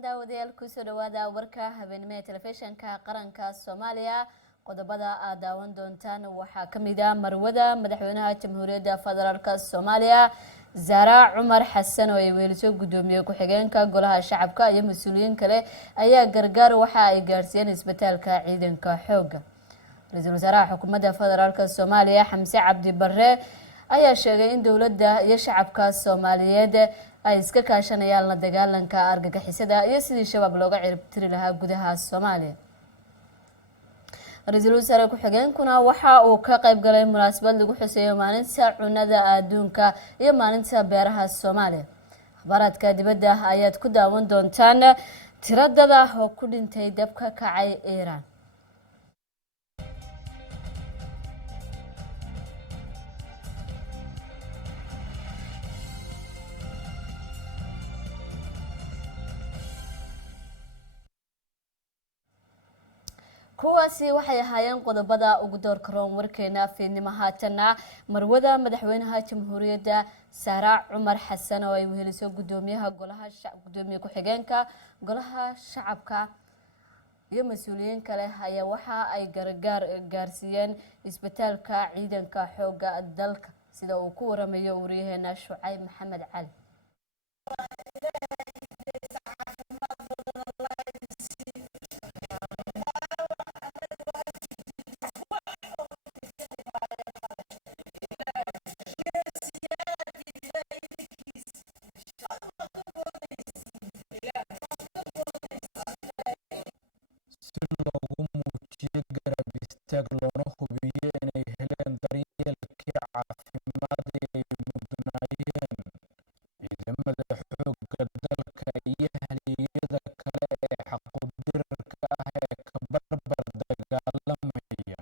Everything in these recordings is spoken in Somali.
daawadyaal ku soo dhawaada warka habeenimo telefishinka qaranka Soomaaliya qodobada aad daawan doontaan waxaa kamid ah marwada madaxweynaha Jamhuuriyadda Federaalka Soomaaliya Zara Umar Xassan oo ay weeliso gudoomiye ku xigeenka golaha shacabka iyo mas'uuliyiin kale ayaa gargaar waxa ay gaarsiiyeen isbitaalka ciidanka xoogga Ra'iisul Wasaaraha Xukuumadda Federaalka Soomaaliya Xamse Cabdi Barre ayaa sheegay in dawladda iyo shacabka Soomaaliyeed ay iska kaashanayaan la dagaalanka argagixisada iyo sidii shabaab looga cirib tiri lahaa gudaha Soomaaliya. Ra'iisul Wasaare ku xigeenkuna waxa uu ka qayb galay munaasabad lagu xuseeyo maalinta cunnada adduunka iyo maalinta beeraha Soomaaliya. Baradka dibadda ayaad ku daawan doontaan tiradada oo ku dhintay dabka kacay Iran. kuwaasi waxay ahaayeen qodobada ugu doorka roon warkeena fiidnimo haatana marwada madaxweynaha Jamhuuriyadda Zara Umar Xassan oo ay weeliso gudoomiyaha gudoomiye ku xigeenka golaha shacabka iyo mas'uuliyiin kale ayaa waxa ay gargaar gaarsiiyeen isbitaalka ciidanka xoogga dalka sida uu ku waramayo wariyaheena Shucayb Maxamed Cali. loona hubiyo inay heleen daryeelkii caafimaad ee mudnaayeen ciidamada xoogga dalka iyo halyeeyada kale ee xaquudirka ah ee ka barbar dagaalamaya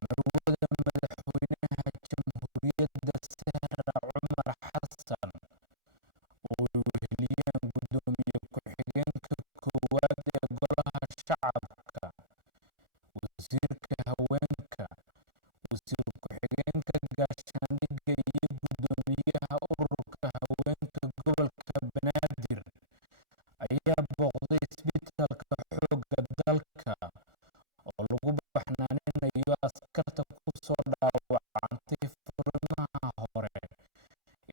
marwada madaxweynaha Jamhuuriyadda Zara Umar Xassan oo ay weheliyeen gudoomiye ku xigeenka koowaad ee golaha shacabka wasiirka haweenka wasiir ku xigeenka gaashaandhigga iyo gudoomiyaha ururka haweenka gobolka Banaadir ayaa booqday isbitaalka xoogga dalka oo lagu baxnaaninayo askarta ku soo dhaawacantay furimaha hore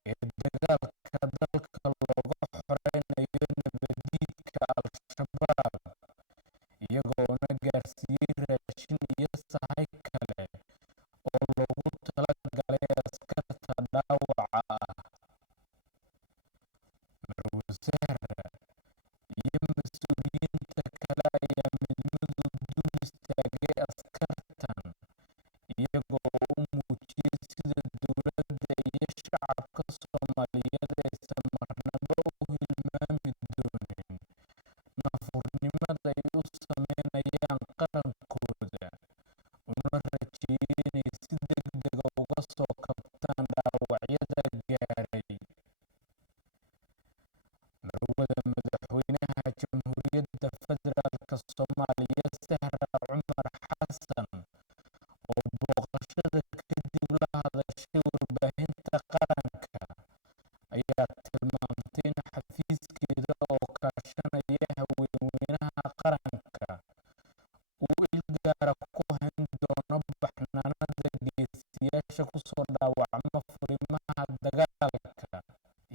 ee dagaalka dalka looga xoreynayo nabadiidka al-shabaab iyagoona gaarsiiyey raashin iyo sahay kale oo loogu talagalay askarta dhaawaca ah marwada iyo mas'uuliyiinta kale ayaa midmid dul istaagay askartan iyagoo u muujiyay sida dawladda iyo shacabka Soomaaliyeed aysan marnaba u hilmaami doonin nafurnimada ay u sameynayaan qarankooda una rajeeyay inay si degdeg ah uga soo kabtaan dhaawacyada gaaray marwada madaxweynaha Jamhuuriyadda Federaalka Soomaaliya Zara Umar Xassan oo booqashada kadib la hadashay warbaahinta qaranka ayaa tilmaamtay in xafiiskeeda oo kaashanaya haweenweynaha qaranka uu il gaar ah ku hayn doono baxnaanada geesiyaasha ku soo dhaawacma furimaha dagaalka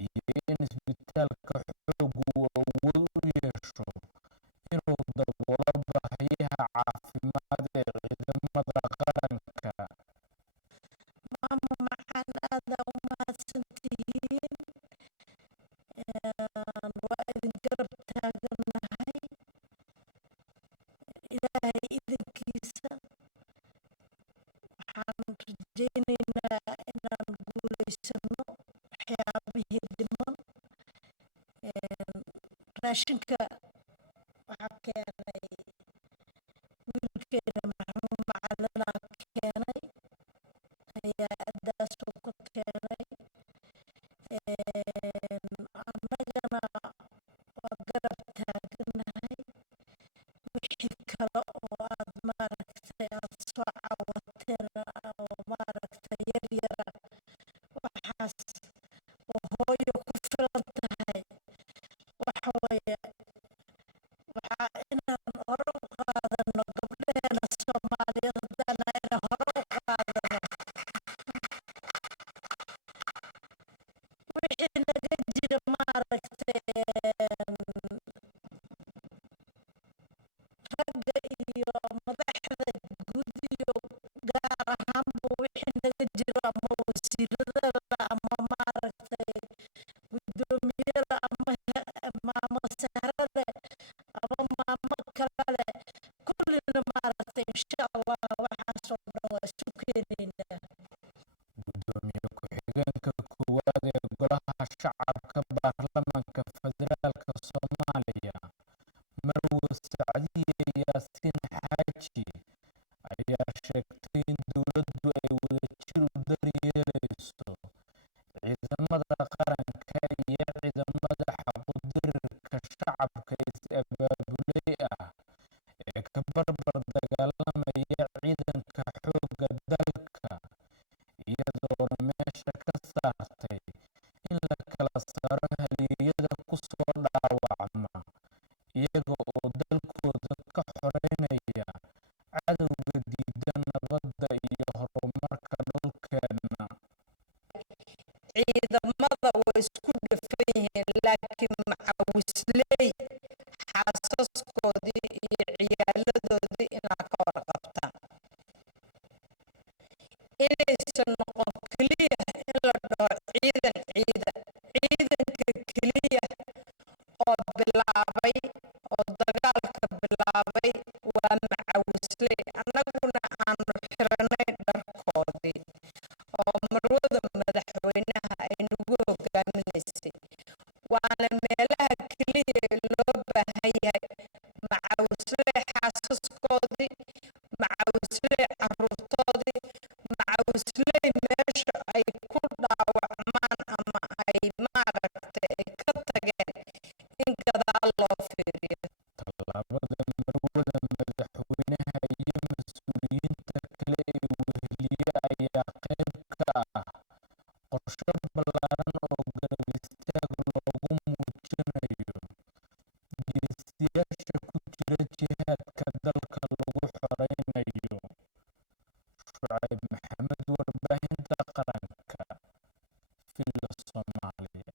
iyo in isbitaalka xooggu uu awood u yeesho inuu daboolo baahiyaha caafimaad ee ciidamada qaranka. maxaan aad u mahadsantihiin waa idin garab taaganahay ilaahay idinkiisa waxaan rajaynaynaa inaan guulaysano waxyaabihii dhiman raashinka waxaa keenay wiilkeena maxamuud macallinaa keenay hay-adaasuu ka keenay annagana waa garab taaganahay wixii kale oo aad maaragtay aad soo cawateen oo maaragtay yaryara waxaas oo hooyo ku filan tahay waxa weeye wixii naga jira maaragtay ragga iyo madaxda guud iyo gaar ahaanba wixii naga jiro ama wasiiradada ama maaragtay guddoomiyada ama maamo sahrade ama maamo kalale kullina maaragtay insha allah waxaasoo dhan waa isu keenaynaa. gudoomiye ku-xigeenka koowaad ee golaha shacabka baarlamaanka federaalka Soomaaliya Marwo Sacdiye Yaasiin Xaaji ayaa sheegtay in dowladdu ay wadajir u daryeelayso ciidamada qaranka iyo ciidamada xaquudirirka shacabka is-abaabulay ah ee ka barbar dagaalamaya ciidanka xoogga dalka, iyadoona meesha ka saartay in la kala saaro halyeeyada ku soo dhaawacma iyaga oo dalkooda ka xoreynaya cadowga diida nabadda iyo horumarka dhulkeena. ciidamada way isku dhafan yihiin laakiin macawisley xaasaskoodii iyo ciyaaladoodii inaa ka warqabtaan inaysan noqon keliya in la dhaho ciidanka keliya oo bilaabay oo dagaalka bilaabay waa macawisley annaguna aanu xiranay dharkoodii oo marwada madaxweynaha ay nagu hogaaminaysay waana meelaha keliya ee loo baahan yahay macawisley xaasaskoodii macawisley caruurtoodii macawisley meesha ay ku dhaawacmaan ama ay maaragtay ay ka tageen in gadaal loo fiiriyo. Tallaabada marwada madaxweynaha iyo mas'uuliyiinta kale ee weheliya ayaa qayb ka ah qorshe ballaaran oo garab istaag loogu muujinayo geesiyaasha ku jira jihaadka dalka lagu xoreynayo. Shucayb Maxamed, warbaahinta qaranka, Villa Soomaaliya.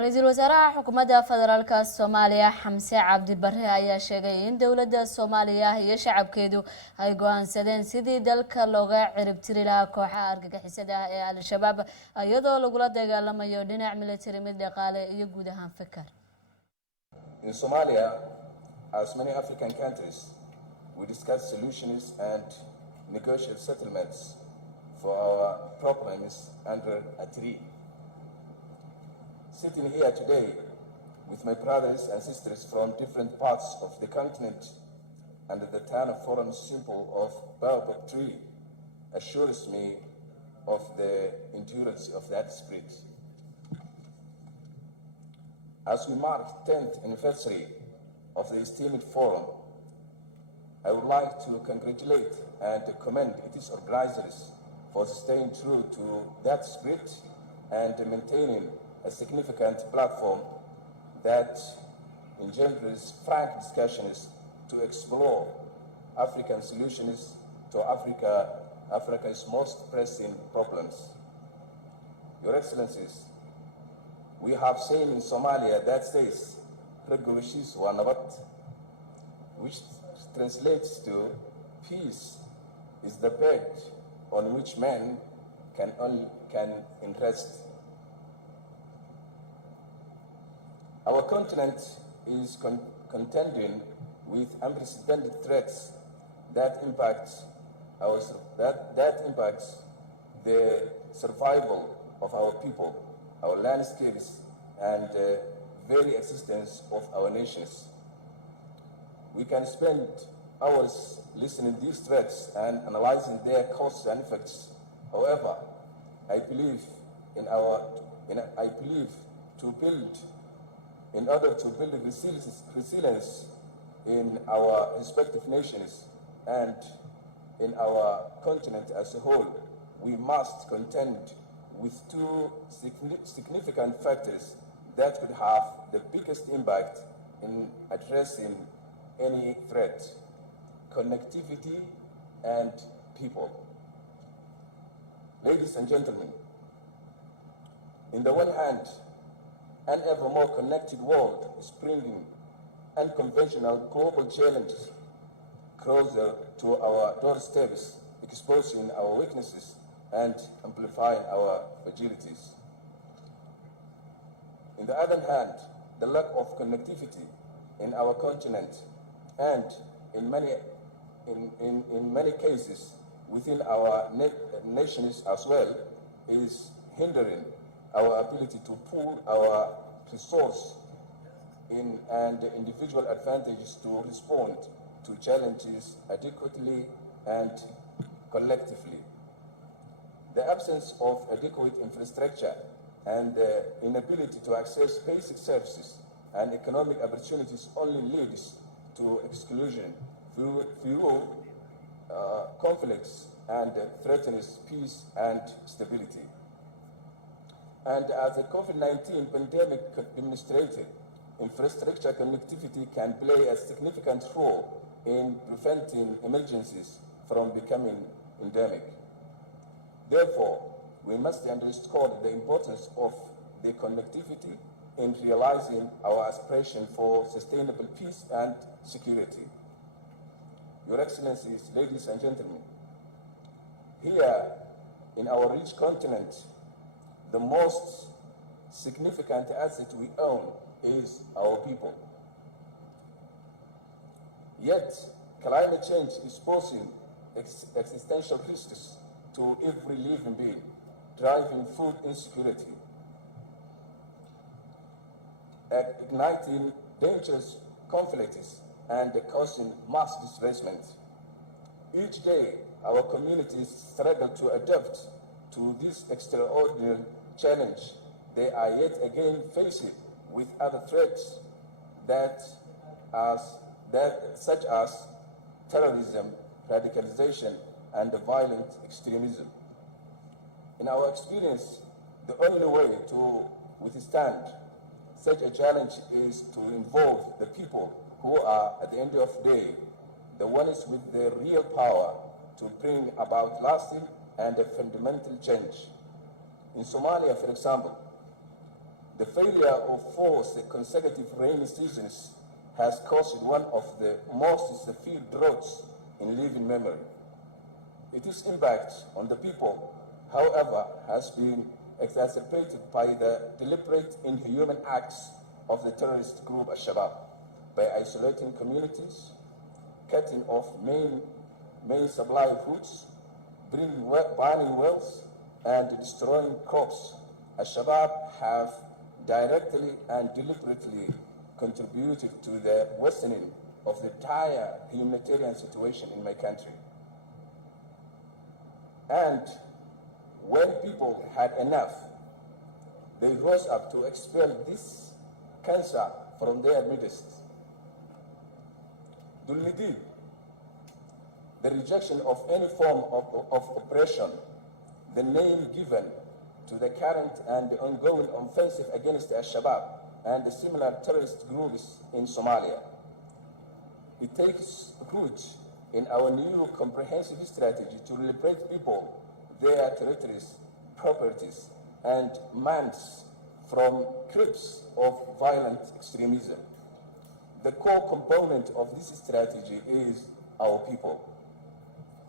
ra-iisul wasaaraha xukuumadda federaalka Soomaaliya Xamse Cabdi Barre ayaa sheegay in dowladda Soomaaliya iyo shacabkeedu ay go'aansadeen sidii dalka looga cirib tiri lahaa kooxaha argagixisada ah ee Al-Shabaab iyadoo lagula dagaalamayo dhinac military mid dhaqaale iyo guud ahaan fikir. In Somalia, as many African countries, we discuss solutions and negotiate settlements for our problems under a tree. Sitting here today with my brothers and sisters from different parts of the continent under the town of foreign symbol of baobab tree assures me of the endurance of that spirit. As we mark 10th anniversary of the esteemed forum, I would like to congratulate and commend its organizers for staying true to that spirit and maintaining a significant platform that engenders frank discussions to explore African solutions to Africa's most pressing problems. Your Excellencies, we have seen in Somalia that says, "Regulations wa nabad," which translates to peace is the bed on which men can rest. Our continent is contending with unprecedented threats that impact the survival of our people, our landscapes, and very existence of our nations. We can spend hours listening to these threats and analyzing their causes and effects. However, I believe in order to build resilience in our respective nations and in our continent as a whole, we must contend with two significant factors that could have the biggest impact in addressing any threat: connectivity and people. Ladies and gentlemen, In the one hand, an ever more connected world is bringing unconventional global challenges closer to our doorsteps, exposing our weaknesses and amplifying our fragilities. On the other hand, the lack of connectivity in our continent and in many cases within our nations as well is hindering our ability to pool our resource in and individual advantages to respond to challenges adequately and collectively. The absence of adequate infrastructure and the inability to access basic services and economic opportunities only leads to exclusion, fuel conflicts, and threatens peace and stability. And as the COVID-19 pandemic demonstrated, infrastructure connectivity can play a significant role in preventing emergencies from becoming endemic. Therefore, we must underscore the importance of the connectivity in realizing our aspiration for sustainable peace and security. Your Excellencies, ladies and gentlemen, here in our rich continent, the most significant asset we own is our people. Yet, climate change is posing existential risks to every living being, driving food insecurity, igniting dangerous conflicts, and causing mass displacement. Each day, our communities struggle to adapt to this extraordinary challenge. They are yet again faced with other threats such as terrorism, radicalization, and violent extremism. In our experience, the only way to withstand such a challenge is to involve the people who are, at the end of the day, the ones with the real power to bring about lasting and a fundamental change. In Somalia, for example, the failure of 4 consecutive rainy seasons has caused one of the most severe droughts in living memory. Its impact on the people, however, has been exacerbated by the deliberate inhuman acts of the terrorist group Al-Shabaab by isolating communities, cutting off main supply routes, burning wells, and destroying crops. Al-Shabaab have directly and deliberately contributed to the worsening of the dire humanitarian situation in my country. And when people had enough, they rose up to expel this cancer from their midst. Dulmidi, the rejection of any form of oppression, the name given to the current and ongoing offensive against Al-Shabaab and the similar terrorist groups in Somalia. It takes root in our new comprehensive strategy to liberate people, their territories, properties, and lands from grips of violent extremism. The core component of this strategy is our people.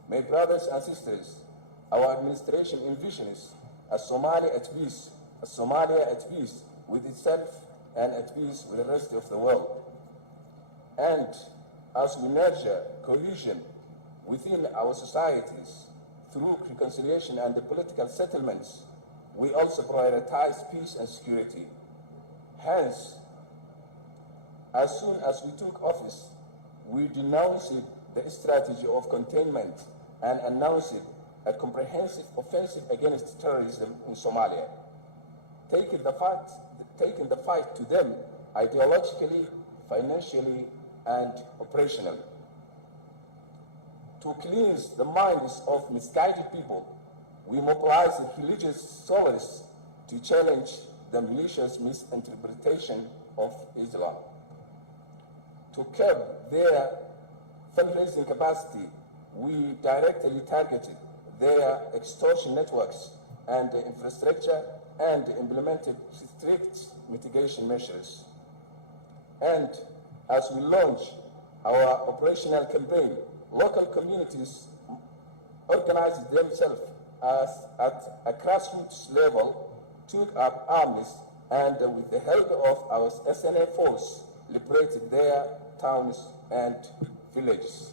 My brothers and sisters, our administration envisions a Somalia at peace, a Somalia at peace with itself and at peace with the rest of the world. And as we nurture cohesion within our societies through reconciliation and the political settlements, we also prioritize peace and security. Hence, as soon as we took office, we denounced the strategy of containment and announced a comprehensive offensive against terrorism in Somalia, taking the fight to them ideologically, financially, and operationally. To cleanse the minds of misguided people, we mobilized religious scholars to challenge the malicious misinterpretation of Islam. To curb their fundraising capacity, we directly targeted their extortion networks and infrastructure and implemented strict mitigation measures. And as we launch our operational campaign, local communities organized themselves at a grassroots level, took up arms, and with the help of our SNA force, liberated their towns and villages.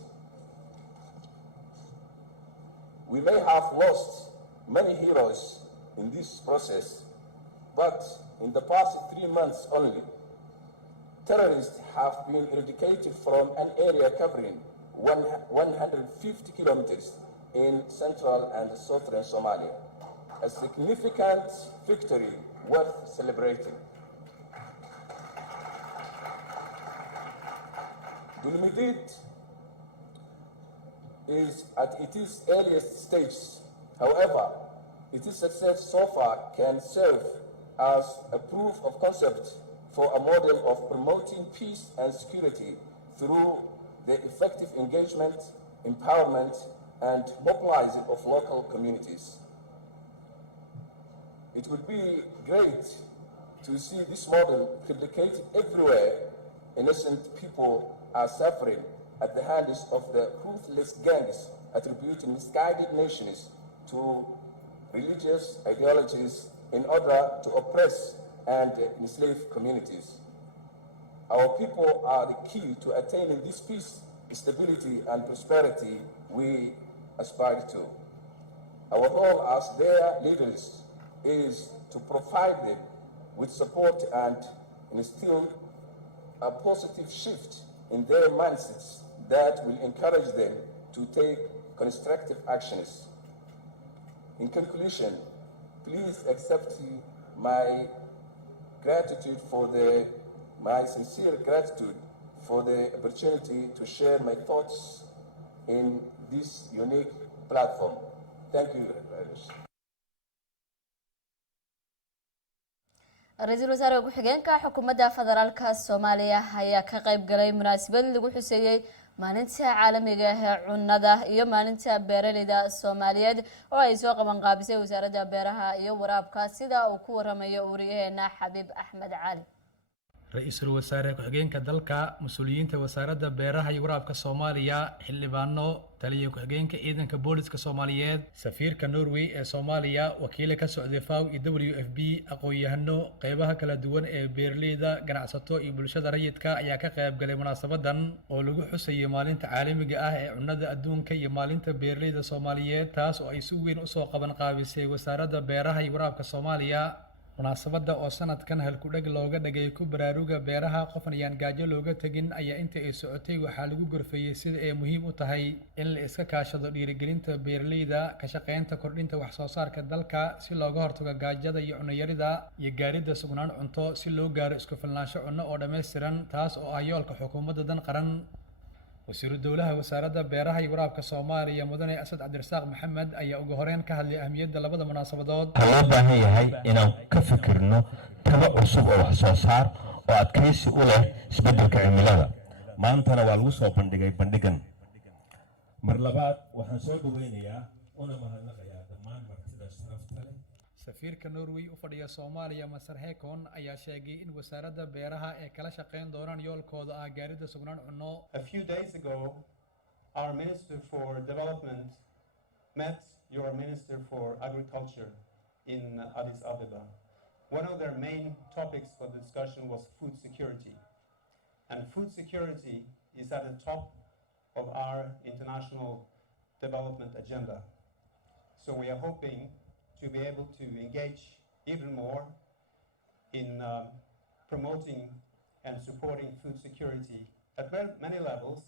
We may have lost many heroes in this process, but in the past 3 months only, terrorists have been eradicated from an area covering 150 kilometers in central and southern Somalia, a significant victory worth celebrating. Dulmidid is at its earliest stage. However, its success so far can serve as a proof of concept for a model of promoting peace and security through the effective engagement, empowerment, and mobilizing of local communities. It would be great to see this model replicated everywhere. Innocent people are suffering at the hands of the ruthless gangs attributing misguided nations to religious ideologies in order to oppress and enslave communities. Our people are the key to attaining this peace, stability, and prosperity we aspire to. Our role as their leaders is to provide them with support and instill a positive shift in their mindsets that will encourage them to take constructive actions. In conclusion, please accept my sincere gratitude for the opportunity to share my thoughts in this unique platform. Thank you very much. رئيس الوزراء ku-xigeenka xukuumadda federaalka Soomaaliya ayaa ka qayb galay munaasabad lagu xuseeyay maalinta caalamiga ah ee cunnada iyo maalinta beeraleyda Soomaaliyeed oo ay soo qaban qaabisay wasaaradda beeraha iyo waraabka sida uu ku waramayo wariyaheena Xabiib Axmed Cali. رئيسul wasaare ku-xigeenka dalka mas'uuliyiinta wasaaradda beeraha iyo waraabka Soomaaliya xildhibaano taliye ku-xigeenka ciidanka booliska Soomaaliyeed safiirka Norway ee Soomaaliya wakiilka ka socday FAO iyo WFP aqoon-yahano qaybaha kala duwan ee beeraleyda ganacsato iyo bulshada rayidka ayaa ka qayb galay munaasabadan oo lagu xusayay maalinta caalamiga ah ee cunnada adduunka iyo maalinta beeraleyda Soomaaliyeed taas oo ay si weyn u soo qaban qaabisay wasaaradda beeraha iyo waraabka Soomaaliya. munaasabada oo sanadkan halkudhag looga dhagay ku baraaruga beeraha qofan ayaan gaajo looga tagin ayaa inta ay socotay waxaa lagu gorfeeyay sida ay muhiim u tahay in la iska kaashado dhiirigelinta beeraleyda ka shaqeynta kordhinta wax soo saarka dalka si looga hortago gaajada iyo cunno yarida iyo gaaridda sugnaan cunto si loo gaaro isku filnaansho cunno oo dhameystiran taas oo ah yoolka xukuumadda dan qaran. wasiiru dowlaha wasaaradda beeraha iyo waraabka Soomaaliya mudane Asad Cabdirasaaq Maxamed ayaa ugu horeen ka hadlay ahmiyadda labada munaasabadood. loo baahan yahay inaan ka fikirno taba cusub oo wax soo saar oo adkaysi u leh isbeddelka cimilada. maantana waa lagu soo bandhigay bandhigan. mar labaad waxaan soo dhaweynayaa una mahadnaqayaa dhammaan martida sharafta leh. safiirka Norway u fadhiya Soomaaliya Masar Heekon ayaa sheegay in wasaaradda beeraha ay kala shaqeyn doonaan yoolkooda ah gaaridda sugnaan cunno. A few days ago, our Minister for Development met your Minister for Agriculture in Addis Ababa. One of their main topics for the discussion was food security. And food security is at the top of our international development agenda. So we are hoping to be able to engage even more in promoting and supporting food security at many levels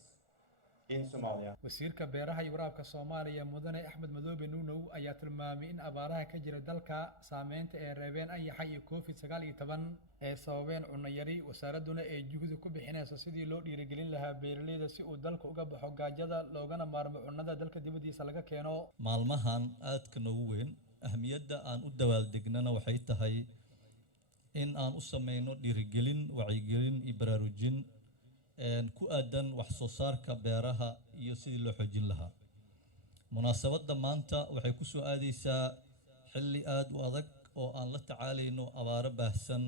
in Somalia. wasiirka beeraha iyo waraabka Soomaaliya mudane Axmed Madoobe Nuunow ayaa tilmaamay in abaaraha ka jira dalka saameynta ay reebeen ayaxa iyo COVID-19 ee sababeen cunno yari wasaaraduna ay juhdi ku bixinayso sidii loo dhiirigelin lahaa beeraleyda si uu dalka uga baxo gaajada loogana maarmo cunnada dalka dibadiisa laga keeno. maalmahan aadka noogu weyn ahmiyadda aan u dawaaldegnana waxay tahay in aan u sameyno dhiirigelin wacyigelin iyo baraarujin ku aadan wax soo saarka beeraha iyo sidii loo xoojin lahaa. munaasabadda maanta waxay ku soo aadaysaa xilli aad u adag oo aan la tacaalayno abaaro baahsan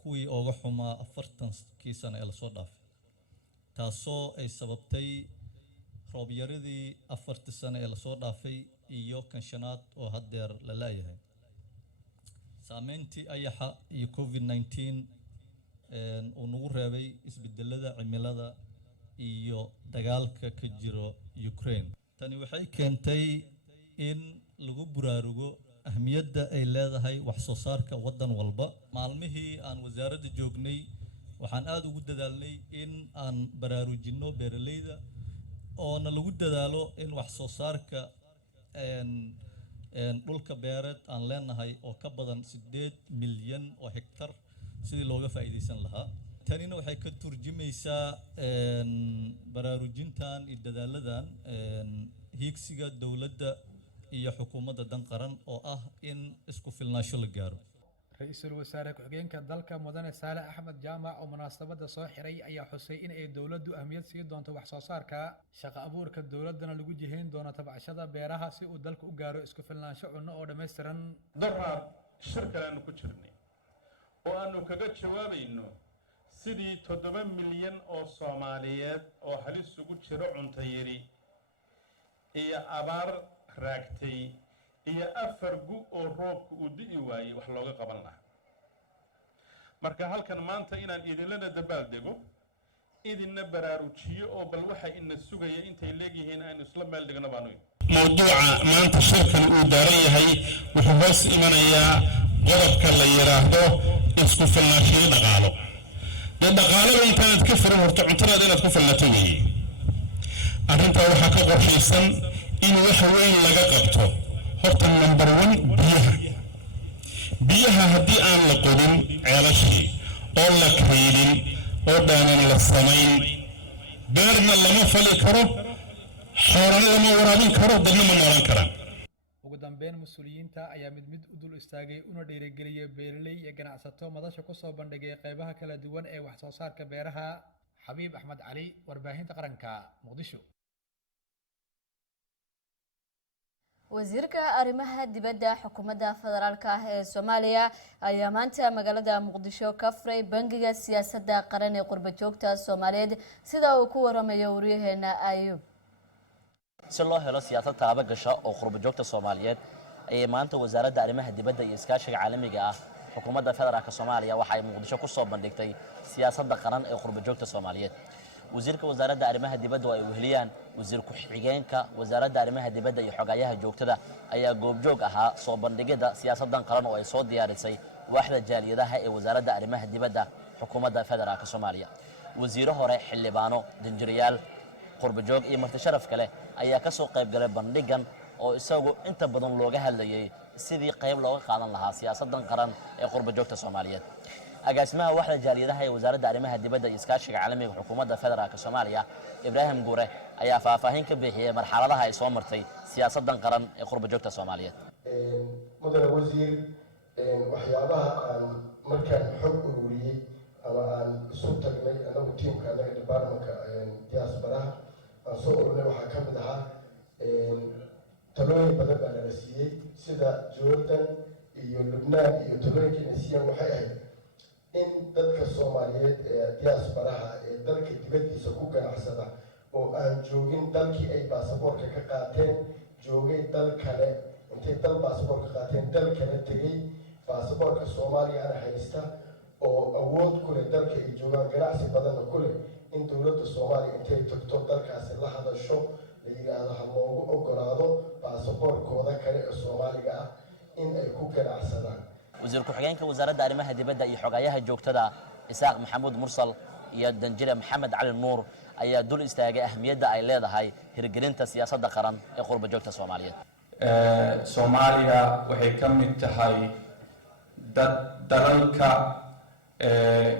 kuwii ooga xumaa 40kii sano ee lasoo dhaafay taasoo ay sababtay roob yaradii 4 sano ee lasoo dhaafay iyo kan shanaad oo haddeer la laayahay saameyntii ayaxa iyo covid-19 uu nagu reebay isbedelada cimilada iyo dagaalka ka jiro Ukraine tani waxay keentay in lagu buraarugo ahmiyadda ay leedahay wax soo saarka wadan walba maalmihii aan wasaaradda joognay waxaan aad ugu dadaalnay in aan baraarujino beeraleyda oo lagu dadaalo in wax soo saarka dhulka beereed aan leenahay oo ka badan 8 milyan oo hektar sidii looga faa'iideysan lahaa tanina waxay ka turjumaysaa baraarujintan iyo dadaaladan hiigsiga dowladda iyo xukuumadda dan qaran oo ah in isku filnaansho la gaaro ra-iisul wasaare ku-xigeenka dalka mudane Saale Axmed Jaamac oo munaasabada soo xiray ayaa xusay in ay dowladdu ahmiyad siin doonto wax soo saarka shaqo abuurka dowladana lagu jihayn doono tabcashada beeraha si uu dalku u gaaro isku filnaansho cunno oo dhameystiran daraar shirkalaanu ku jirnay oo aanu kaga jawaabayno sidii 7 milyan oo Soomaaliyeed oo halis ugu jiro cunto yari iyo abaar raagtay iyo 4 gu oo roobku u di'i waayay wax looga qaban lahaa marka halkan maanta inaan idinlana dabaaldego idinna baraarujiyo oo bal waxa ina sugaya intay leeyihiin aan isla meel dhigno baanu mawduuca maanta shirkan uu daaran yahay wuxuu hoos imanayaa qodobka la yiraahdo isku filnaansho dhaqaalo dhaqaalada intaad ka furan horto cuntada inaad ku filnaato weeye arrinta waxaa ka qorshaysan in wax weyn laga qabto horta number 1 biyaha haddii aan la qodin ceelashii oo la kaydin oo dhaanan la samayn beerna lama fali karo xoolana lama waraabin karo dadna ma noolan karaan ugu dambeyn mas'uuliyiinta ayaa mid u dul istaagay una dhiirigeliyay beeraley iyo ganacsato madasha ku soo bandhigay qaybaha kala duwan ee wax soo saarka beeraha Xabiib Axmed Cali warbaahinta qaranka Muqdisho wasiirka arrimaha dibadda xukuumadda federaalka ee Soomaaliya ayaa maanta magaalada Muqdisho ka furay bangiga siyaasadda qaran ee qurba joogta Soomaaliyeed sida uu ku waramayo wariyaheena Ayub si loo helo siyaasad taaba gasha oo qurba joogta Soomaaliyeed ay maanta wasaaradda arrimaha dibadda iyo iskaashiga caalamiga ah xukuumadda federaalka Soomaaliya waxa ay Muqdisho ku soo bandhigtay siyaasadda qaran ee qurba joogta Soomaaliyeed wasiirka wasaaradda arrimaha dibadda ay weheliyaan wasiir ku-xigeenka wasaaradda arrimaha dibadda iyo xogayaha joogtada ayaa goobjoog ahaa soo bandhigida siyaasaddan qaran oo ay soo diyaarisay waaxda jaaliyadaha ee wasaaradda arrimaha dibadda xukuumadda federaalka Soomaaliya wasiiro hore xildhibaano danjirayaal qurba joog iyo marti sharaf kale ayaa ka soo qayb galay bandhigan oo isagu inta badan looga hadlayay sidii qayb looga qaadan lahaa siyaasaddan qaran ee qurba joogta Soomaaliyeed agaasimaha waaxda jaaliyadaha ee wasaaradda arrimaha dibadda iyo iskaashiga caalamiga xukuumadda federaalka Soomaaliya Ibrahim Guure ayaa faahfaahin ka bixiyay marxaladaha ay soo martay siyaasaddan qaran ee qurba joogta Soomaaliyeed mudane wasiir waxyaabaha aan markaan xog ururiyay ama aan isu tagnay anagu tiimka anaga departmentka diasparaha aan soo ururnay waxaa ka mid ahaa talooyin badan baa nala siiyey sida Jordan iyo Lubnaan iyo talooyinkii na siiyeen waxay ahayd in dadka Soomaaliyeed ee diasparaha ee dalka dibaddiisa ku ganacsada oo aan joogin dalkii ay baasaboorka ka qaateen joogay dal kale intay dal baasaboorka qaateen dal kale tegay baasaboorka Soomaaliya ana haysta oo awood ku leh dalka ay joogaan ganacsi badanna ku leh in dowladda Soomaaliya intay tagto dalkaasi la hadasho la yiraahdo ha loogu ogolaado baasaboorkooda kale ee Soomaaliga ah in ay ku ganacsadaan wasiir ku-xigeenka wasaaradda arrimaha dibadda iyo xogayaha joogtada Isaaq Maxamuud Mursal iyo danjire Maxamed Cali Nuur ayaa dul istaagay ahmiyadda ay leedahay hirgelinta siyaasadda qaran ee qurba joogta Soomaaliyeed Soomaaliya waxay ka mid tahay dalalka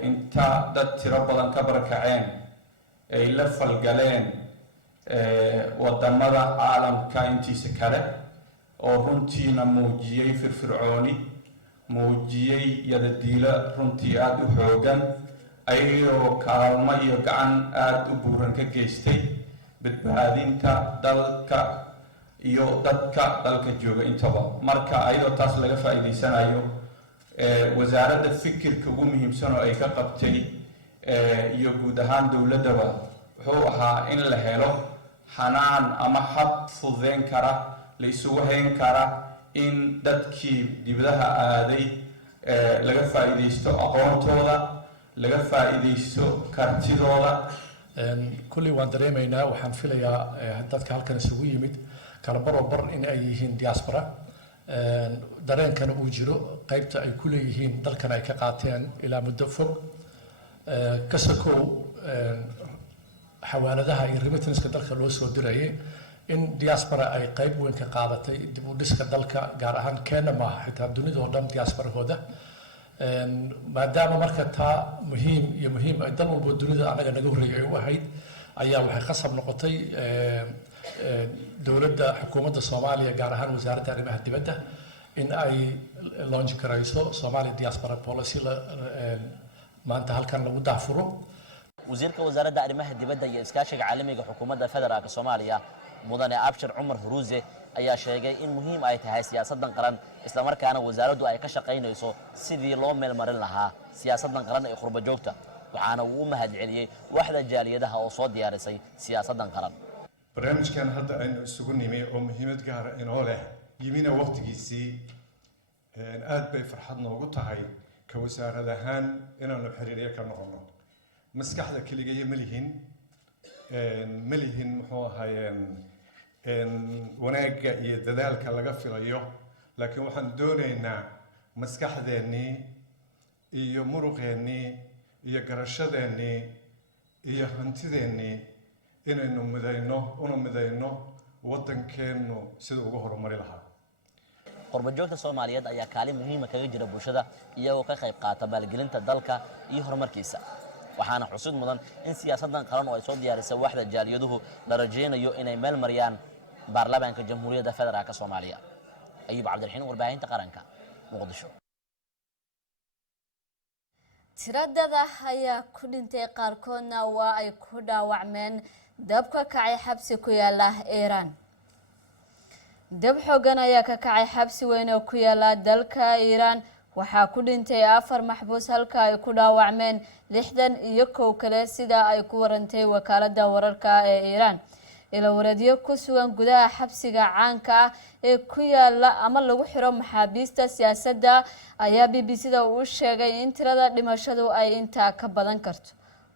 inta dad tiro badan ka barakaceen ay la falgaleen wadamada caalamka intiisa kale oo runtiina muujiyay firfircooni muujiyay yadadiilo runtii aada u xoogan ayagoo kaalmo iyo gacan aada u buuran ka geystay badbaadinta dalka iyo dadka dalka jooga intaba marka ayadoo taas laga faa'iideysanayo wasaaradda fikirka ugu muhiimsan oo ay ka qabtay iyo guud ahaan dowladaba wuxuu ahaa in la helo xanaan ama hab fududeyn kara la isugu hayn kara in dadkii dibadaha aaday laga faa'iideysto aqoontooda laga faa'iideysto kartidooda kulli waan dareemaynaa waxaan filayaa dadka halkan isugu yimid kala barobar in ay yihiin diaspora dareenkana uu jiro qaybta ay ku leeyihiin dalkan ay ka qaateen ilaa muddo fog ka sokow xawaaladaha iyo remittanceska dalka loo soo dirayay in diaspora ay qayb weyn ka qaadatay dib u dhiska dalka gaar ahaan Kenya maaha xitaa dunida oo dhan diasporahooda maadaama marka taa muhiim ay dal walba dunida anaga naga horreeyay u ahayd ayaa waxay qasab noqotay dowladda xukuumadda Soomaaliya gaar ahaan wasaaradda arrimaha dibadda in ay launch garayso Somali diaspora policy maanta halkan lagu daafuro wasiirka wasaaradda arrimaha dibadda iyo iskaashiga caalamiga xukuumadda federaalka Soomaaliya mudane Abshir Umar Huruuse ayaa sheegay in muhiim ay tahay siyaasaddan qaran isla markaana wasaaraddu ay ka shaqaynayso sidii loo meel marin lahaa siyaasaddan qaran ee qurba joogta waxaana uu u mahadceliyay waxda jaaliyadaha oo soo diyaarisay siyaasaddan qaran barnaamijkan hadda aynu isugu nimay oo muhiimad gaar ah inoo leh yimina waqtigiisii aad bay farxad noogu tahay ka wasaarad ahaan inaanu xiriiryo ka noqono maskaxda keliya ma lihin muxuu ahaayeen wanaagga iyo dadaalka laga filayo laakiin waxaan doonaynaa maskaxdeennii iyo muruqeennii iyo garashadeennii iyo hantideennii inaynu midayno waddankeennu sida ugu horumari lahaa qurba joogta Soomaaliyeed ayaa kaalin muhiim ah kaga jira bulshada iyagoo ka qayb qaata maalgelinta dalka iyo horumarkiisa waxaana xusid mudan in siyaasaddan qaran oo ay soo diyaarisay waxda jaaliyaduhu la rajeynayo inay meel mariyaan baarlamaanka jamhuuriyadda federaalka Soomaaliya ayub cabdiraxiin warbaahinta qaranka muqdisho tiradada ayaa ku dhintay qaarkoodna waa ay ku dhaawacmeen dab ka kacay xabsi ku yaala Iran dab xooggan ayaa ka kacay xabsi weyn oo ku yaala dalka Iran waxaa ku dhintay 4 maxbuus halka ay ku dhaawacmeen 61 kale sida ay ku warantay wakaaladda wararka ee Iran ila wareediyo ku sugan gudaha xabsiga caanka ah ee ku yaala ama lagu xiro maxaabiista siyaasadda ayaa BBC-da u sheegay in tirada dhimashadu ay inta ka badan karto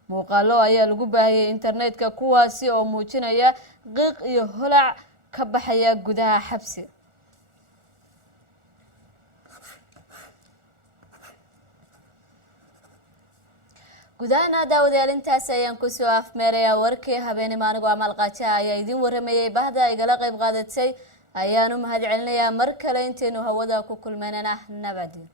muuqaalo ayaa lagu baahiyay internetka kuwaasi oo muujinaya qiiq iyo holac ka baxaya gudaha xabsiga gudaana daawadayaal intaas ayaan ku soo afmeerayaa warkii habeenimo anigu amal qaaja ayaa idin waramayay bahda igala qayb qaadatay ayaanu mahad celinayaa mar kale intaynu hawada ku kulmeynana nabadgelyo